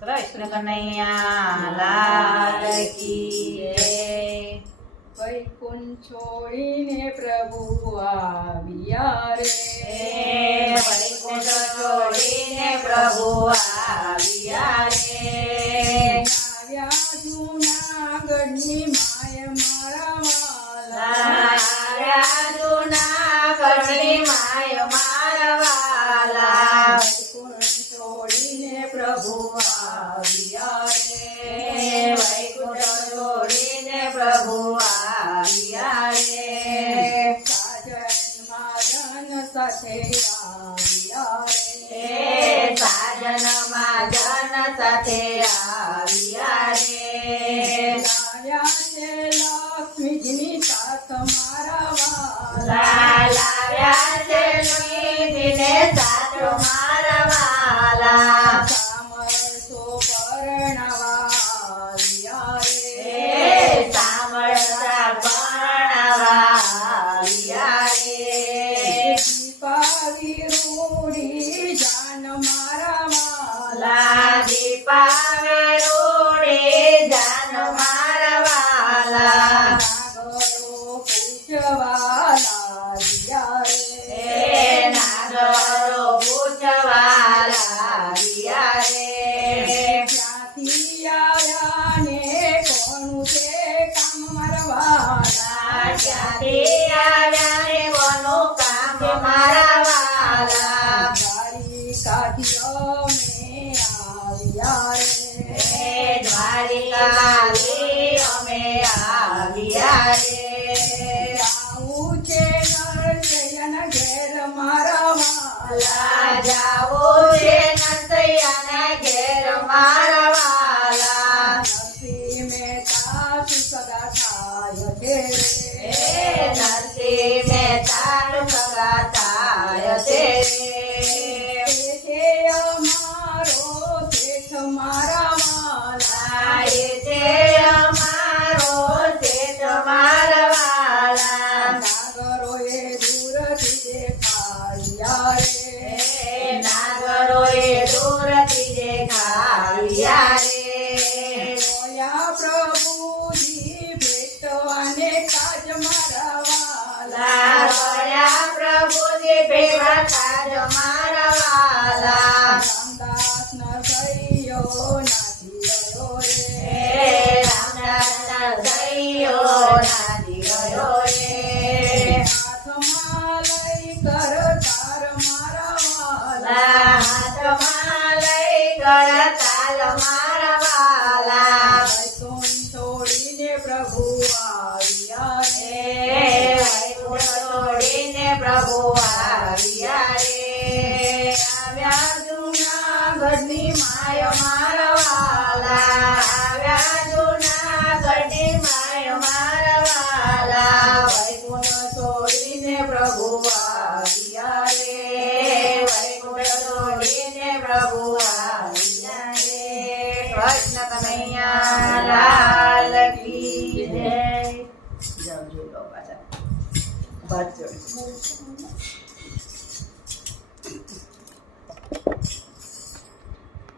કૃષ્ણ કનૈયા લાલ કી જય. વૈકુંઠ છોડીને પ્રભુ આવ્યા રે, વૈકુંઠ છોડીને પ્રભુ આવ્યા રે. આવ્યા જૂનાગઢની માય મારા વાલા, આવ્યા જૂનાગઢની માય મારા વાલા. વૈકુંઠ છોડીને પ્રભુ આવ્યા રે, વૈકુંઠ છોડીને પ્રભુ આવ્યા રે. સાજન માજન સાથે આવ્યા રે, સાજન માજન સાથે આવ્યા રે. લાવ્યા છે લક્ષ્મીજીની સાથ મારા વાલા, લાવ્યા છે લક્ષ્મીજીને સાથ મારા વાલા. સામરસો પરણાવા આવ્યા રે, સામળસા પરણાવા આવ્યા રે. દીપાવી રૂડી જાન મારા વાલા, દીપાવે રોડે જાન મારા વાલા. નાગરો પૂછવા લાગ્યા રે, નાગરો પૂછવા લાગ્યા રે. ક્યાંથી આવ્યા ને કોનું છે કામ મારા વાલા, ક્યાંથી આવ્યા ને કોનું કામ મારા વાલા. દ્વારિકાથી અમે આવ્યા રે, દ્વારિકાથી અમે આવ્યા રે. આવું છે નરસૈયાના ઘેર મારા વાલા, જાવું છે નરસૈયાના ઘેર મારા વાલા. નરસિંહ મહેતા સદા થાય છે રે, નરસિંહ મહેતાનું સગા થાય છે રે. છે અમારો શેઠ મારા વાલા, એ છે અમારો શેઠ મારા વાલા. નાગરોએ દૂરથી દેખાયા રે, નાગરોએ દૂરથી દેખાયા રે. જોયા પ્રભુજી ભેટવાને કાજ મારા વાલા, લાડ્યા પ્રભુજી ભેગા કાજ મારા વાલા. રામદાસ નરસૈયો નાચી ગયો રે, રામદાસ ગયો નાચી ગયો રે. હાથમાં લઈ કરતાર મારા વાલા, હાથમાં લઈ કરતાલ મારા વાલા. વૈકુંઠ છોડીને પ્રભુ આવ્યા રે, વૈકુંઠ છોડીને પ્રભુ આવ્યા રે. આવ્યા જૂનાગઢની માય મારા વાલા, આવ્યા જૂનાગઢની માય મારા વાલા. વૈકુંઠ છોડીને પ્રભુ આવ્યા રે, વૈકુંઠ છોડીને પ્રભુ આવ્યા રે. કૃષ્ણ કનૈયા લાલ કી જય. જાઓ જોઈ લો પાછા.